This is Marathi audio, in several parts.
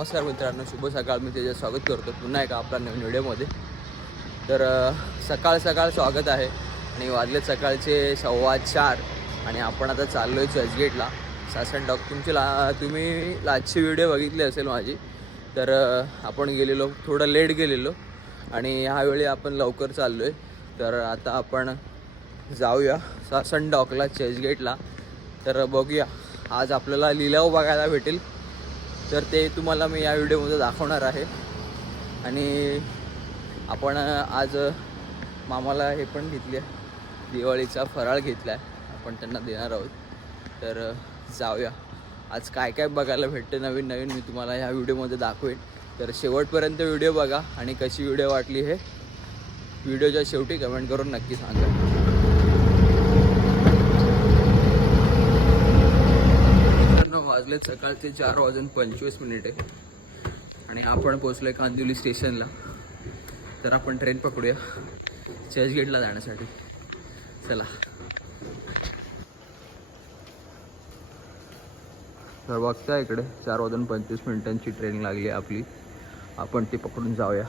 नमस्कार मित्रांनो शुभ सकाळ. मी त्याचं स्वागत करतो पुन्हा एका आपल्या नवीन व्हिडिओमध्ये. तर सकाळ सकाळ स्वागत आहे आणि वाजले सकाळचे सव्वा चार आणि आपण आता चाललो आहे चर्चगेटला सासन डॉक तुमची ला तुम्ही लास्टची व्हिडिओ बघितली असेल माझी तर आपण गेलेलो थोडं लेट गेलेलो आणि ह्यावेळी आपण लवकर चाललो आहे तर आता आपण जाऊया सासन डॉकला चर्चगेटला तर बघूया. आज आपल्याला लिलाव बघायला भेटेल. तर ते तुम्हाला मी या व्हिडिओमध्ये दाखवणार आहे. आणि आपण आज मामाला हे पण घेतले दिवाळीचा फराळ घेतला आहे आपण त्यांना देणार आहोत. तर जाऊया. आज काय काय बघायला भेटते नवीन नवीन मी तुम्हाला ह्या व्हिडिओमध्ये दाखवेन. तर शेवटपर्यंत व्हिडिओ बघा आणि कशी व्हिडिओ वाटली हे. व्हिडिओच्या शेवटी कमेंट करून नक्की सांगा मित्रांनो वाजलेत सकाळचे चार वाजून पंचवीस मिनिटे आणि आपण पोचलोय कांदिवली स्टेशनला. तर आपण ट्रेन पकडूया. चर्चगेटला जाण्यासाठी. चला. तर बघता इकडे चार वाजून पंचवीस मिनिटांची ट्रेन लागली आहे आपली. आपण ती पकडून जाऊया.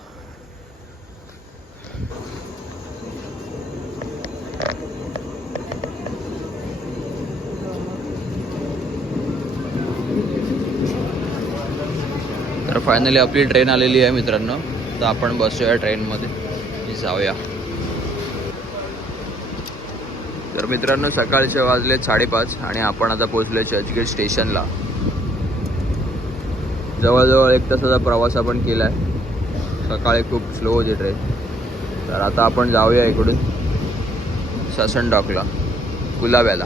फायनली आपली ट्रेन आलेली आहे मित्रांनो. तर आपण बसूया ट्रेनमध्ये जाऊया. तर मित्रांनो सकाळचे वाजले साडेपाच आणि आपण आता पोहोचलो चर्चगेट स्टेशनला. जवळजवळ एक तासाचा प्रवास आपण केला आहे सकाळी खूप स्लो होती ट्रेन तर आता आपण जाऊया इकडून ससन डॉकला गुलाब्याला.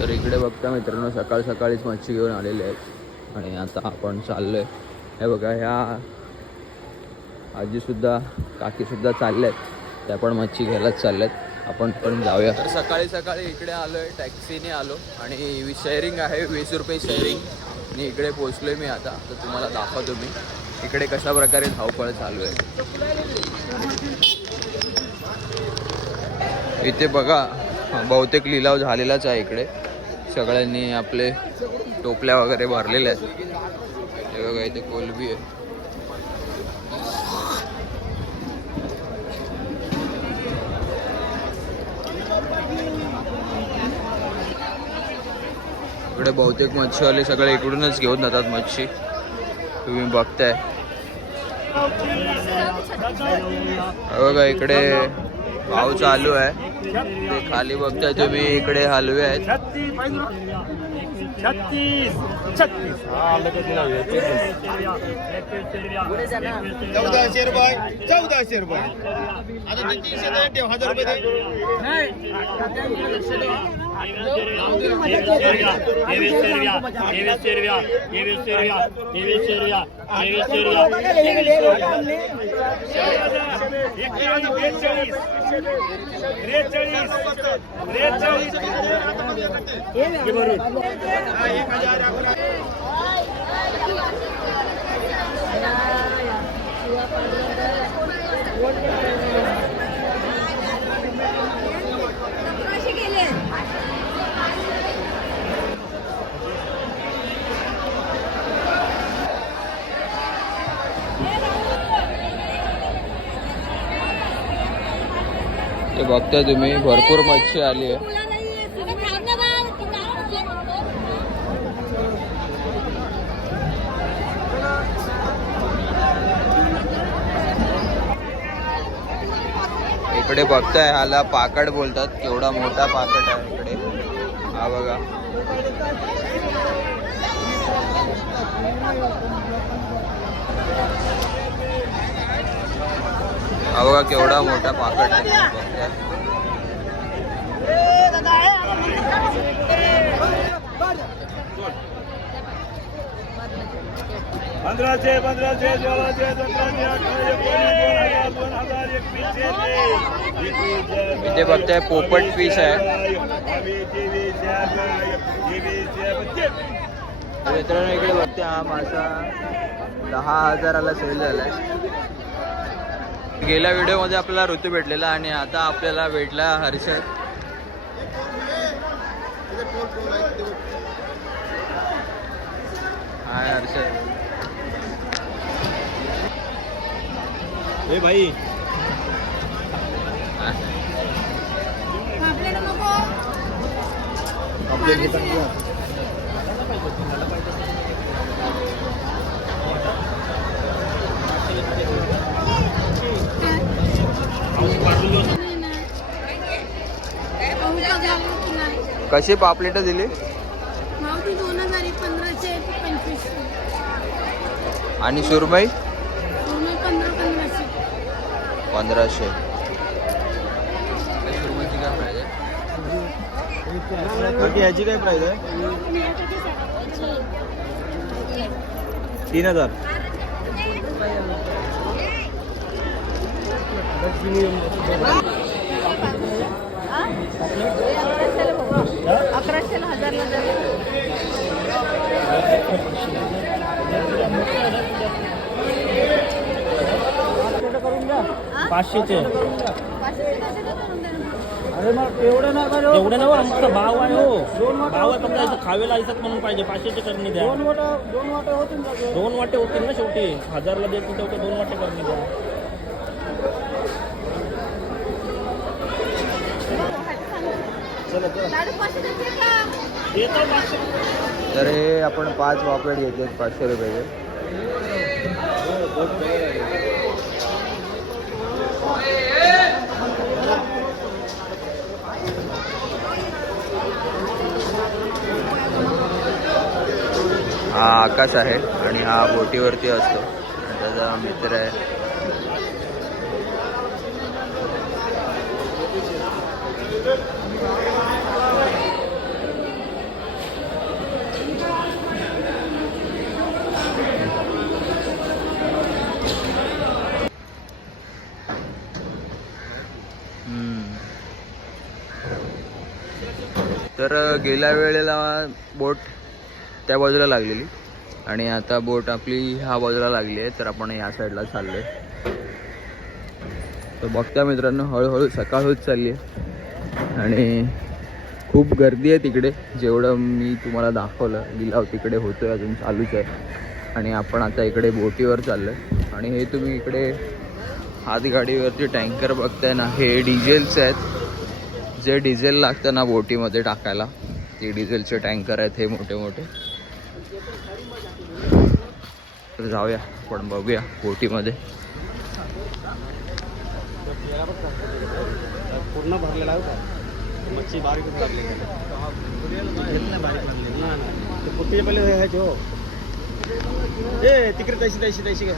तर इकडे बघता मित्रांनो सकाळ सकाळीच मच्छी घेऊन आलेले आहेत. आणि आता आपण चाललो आहे हे बघा ह्या आजीसुद्धा काकीसुद्धा चालल्या आहेत त्या पण मच्छी घ्यायलाच चालल्यात. आपण पण जाऊया. तर सकाळी सकाळी इकडे आलो आहे टॅक्सीने आलो. आणि शेअरिंग आहे वीस रुपये शेअरिंग आणि इकडे पोचलो आहे मी आता. तर तुम्हाला दाखवतो मी. इकडे कशा प्रकारे धावपळ चालू आहे. इथे बघा बहुतेक लिलाव झालेलाच आहे इकडे. सगळ्यांनी आपले टोपल्या वगैरे भरलेल्या आहेत. हे बघा इथे कोलबी आहे. इकडे बहुतेक मच्छीवाले सगळे इकडूनच घेऊन जातात मच्छी. तुम्ही बघताय. बघा इकडे भाव चालू आहे. ते खाली बघताय तुम्ही इकडे हलवे आहेत. चौदाशे रुपये चौदाशे रुपये. आता ते तीनशे हजार रुपये दे. हा, एक हजार आपण बघताय तुम्ही भरपूर मच्छी आली आहे. इकडे बघताय ह्याला पाकड बोलतात. केवढा मोठा पाकड आहे इकडे. हा बघा. हा बघा केवढा मोठा पाकड. पंधराशे पंधराशे सोळाशे सतराशे अठराशे दोन हजार एकवीसशे इथे बघताय पोपट फिश आहे. मित्रांनो इकडे बघते हा मासा दहा हजाराला सेल झालाय. गेल्या व्हिडिओमध्ये आपल्याला ऋतू भेटलेला आणि आता आपल्याला भेटला हर्षद हाय हर्षद हे भाई. नको बाराशे. नाही, नाही. पाहू का घालू की नाही? कशी पापलेट दिली आणि सुरमई पंधराशे बाकी याची काय प्राइस आहे तीन हजार अकराशेला हजारला जाईल पाचशेचे. अरे मग एवढे ना एवढे ना आमचा भाव आहे हो. भाव आहे असं खावेला आयसत म्हणून पाहिजे पाचशेचे करणे द्या. दोन वाटे दोन वाटे होतील दोन वाटे होतील ना शेवटी. हजारला देत नाही तेवढे दोन वाटे करणे द्या लाडू पाचशेचे का? येतो पाचशे तर हे आपण पाच पापलेट घेतले पाचशे रुपयाचे हा आकाश आहे आणि हा बोटीवरती असतो आणि त्याचा मित्र आहे हम्म. तर गेल्या वेळेला बोट त्या बाजूला लागलेली. आणि आता बोट आपली ह्या बाजूला लागली आहे तर आपण या साईडला चाललोय. तर बघता मित्रांनो हळूहळू सकाळ होत चालली आहे. आणि खूप गर्दी आहे तिकडे. जेवढं मी तुम्हाला दाखवलं लिलाव तिकडे होतोय अजून चालूच आहे. आणि आपण आता इकडे बोटीवर चाललोय. आणि हे तुम्ही इकडे हातगाडीवरचे टँकर बघताय ना हे डिझेलचे आहेत. जे डिझेल लागतं ना बोटीमध्ये टाकायला ते डिझेलचे टँकर आहेत हे मोठे मोठे. तर जाऊया आपण बघूया बोटीमध्ये. पूर्ण भरलेला का? मच्छी बारीक लागली बारीक लागली. ना ते पुट्टीचे पहिले ह्याचे हो. ए तिकडे तशी तशी तशी काय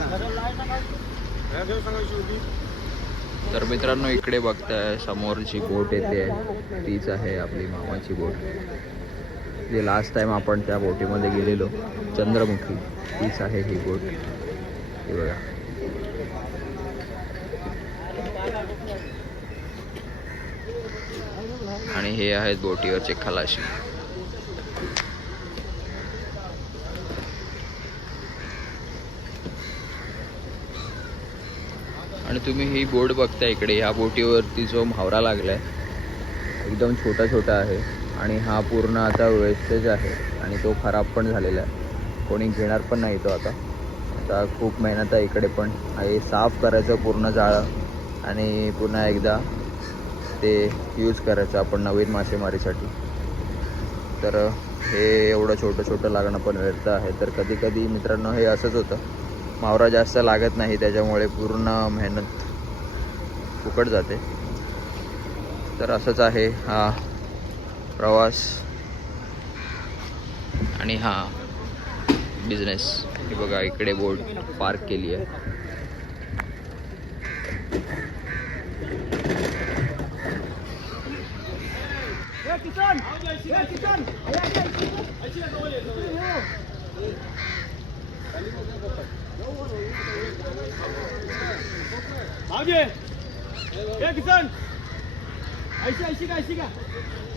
तर मित्रांनो इकडे बघताय समोर जी बोट येते. तीच आहे आपली मामाची बोट. जे लास्ट टाइम आपण त्या बोटीमध्ये गेलेलो चंद्रमुखी तीच आहे ही बोट. हे बघा. आणि हे आहेत बोटीवरचे खलाशी. आणि तुम्ही ही बोट बघता इकडे ह्या बोटीवरती जो म्हावरा लागलाय एकदम छोटा छोटा आहे आणि हा पूर्ण आता वेस्टेज आहे आणि तो खराब पण झालेला आहे. कोणी घेणार पण नाही तो आता. आता खूप मेहनत आहे इकडे पण. हे साफ करायचं पूर्ण जाळं आणि पुन्हा एकदा ते यूज करायचं आपण नवीन मासेमारीसाठी. तर हे एवढं छोटं छोटं लागणं पण व्यर्थ आहे. तर कधी कधी मित्रांनो हे असंच होतं. मावरा जास्त लागत नाही त्याच्यामुळे पूर्ण मेहनत फुकट जाते. तर असंच आहे हा प्रवास आणि हा बिझनेस हे बघा इकडे बोट पार्क केली आहे. भाऊजी ए किसन. ऐशी ऐशी का ऐशी का?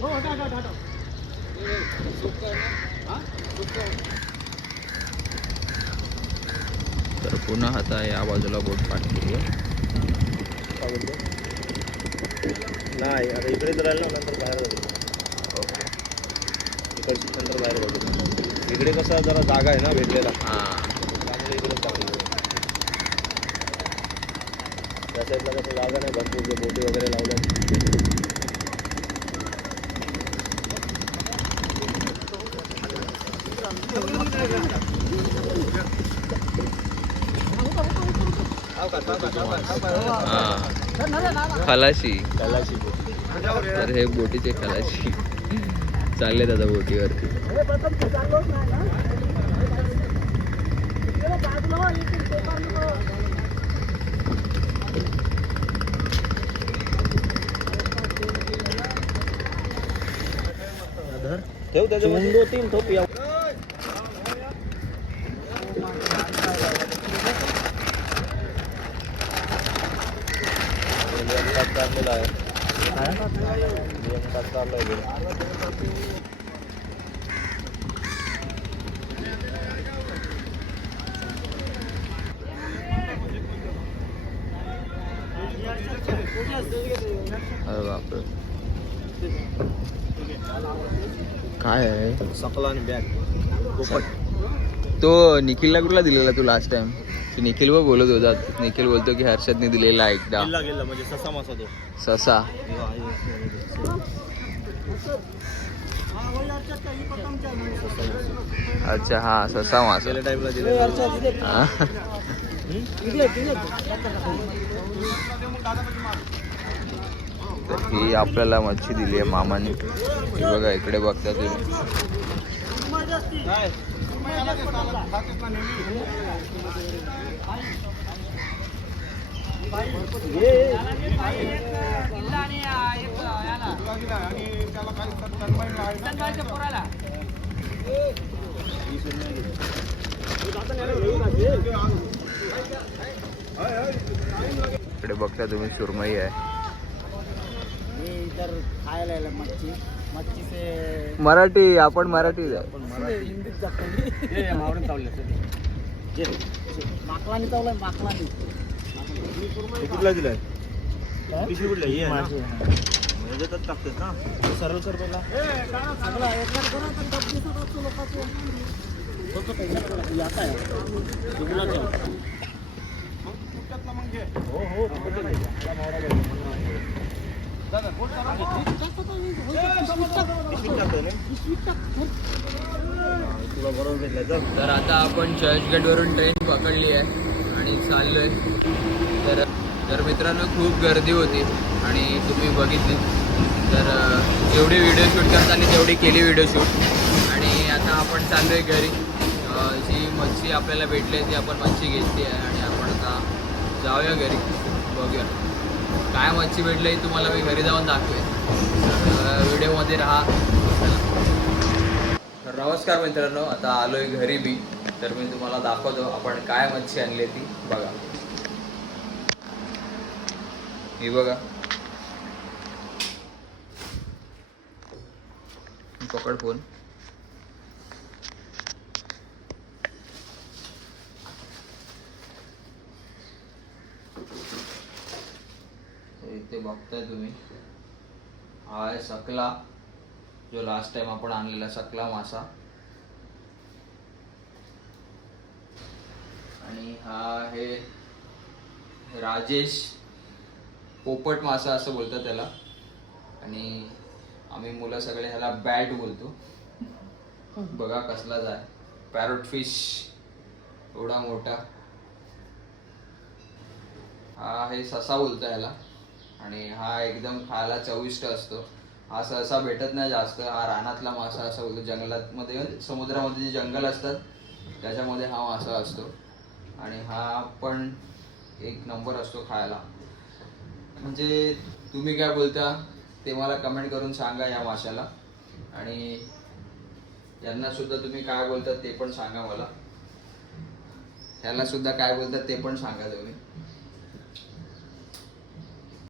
हो हटा हटा हटा तर पुन्हा आता या बाजूला बोट आहे नाही आता इकडे राहिलं ना, नंतर बाहेर जाईल इकडची नंतर बाहेर इकडे कसं जरा जागा आहे ना भेटलेला. हां. त्यामुळे कसं जागा नाही भरपूर जे बोटी वगैरे लावल्या खलाशी. तर हे बोटीचे खलाशी. चालले दादा बोटीवरती. ठेव त्याच्यामध्ये दो तीन ठोक या नियम काढलेला आहे नियम काढलाय गेला अरे बापरे. काय आहे? सकला आणि बॅग पोपट. तो निखिलला कुठला दिलेला तू लास्ट टाइम निखिल व बोलत होता. निखिल बोलतो की हर्षदने दिलेला एकदा. गेला म्हणजे ससा मासा तो. ससा. अच्छा हा ससा मासा. हा. तर ही आपल्याला मच्छी दिली आहे मामाने. हे बघा इकडे बघता तुम्ही. इकडे बघता तुम्ही सुरमई आहे. इधर खायला यायला मच्छी. मच्छी से मराठी आपण मराठी. हिंदीत जातो. चावले माकलानी चावलाय माकलानी. कुठला दिलाय पिशवी कुठला हे टाकतात ना? सरळ पहिला सगळा लोकांचे. हे. हो तर आता आपण चर्चगेटवरून ट्रेन पकडली आहे आणि चाललोय. तर तर मित्रांनो खूप गर्दी होती आणि तुम्ही बघितली. तर जेवढी व्हिडिओ शूट करता आली तेवढी केली व्हिडिओ शूट आणि आता आपण चाललोय घरी. जी मच्छी आपल्याला भेटली आहे ती आपण मच्छी घेतली आहे आणि आपण आता जाऊया घरी. बघूया. काय मच्छी भेटली तुम्हाला मी घरी जाऊन दाखवेन. व्हिडिओमध्ये राहा. तर नमस्कार मित्रांनो आता आलोय घरी बी तर मी तुम्हाला दाखवतो आपण काय मच्छी आणली ती. बघा. ही बघा. पकड फोन. ते बघताय तुम्ही. हा आहे सकला जो लास्ट टाइम आपण आणलेला सकला मासा. आणि हा आहे राजेश पोपट मासा असं बोलतात त्याला. आणि आम्ही मुलं सगळे ह्याला बॅट बोलतो. बघा कसलाच आहे. पॅरोट फिश एवढा मोठा. हा हे ससा बोलतो ह्याला. आणि हा एकदम खायला चविष्ट असतो. हा सहसा भेटत नाही जास्त. हा रानातला मासा असा होतो जंगलात मध्ये समुद्रामध्ये जे जंगल असतात त्याच्यामध्ये हा मासा असतो. आणि हा पण एक नंबर असतो खायला. म्हणजे तुम्ही काय बोलता ते मला कमेंट करून सांगा या माशाला. आणि यांना सुद्धा तुम्ही काय बोलतात ते पण सांगा मला. त्याला सुद्धा काय बोलतात ते पण सांगा तुम्ही.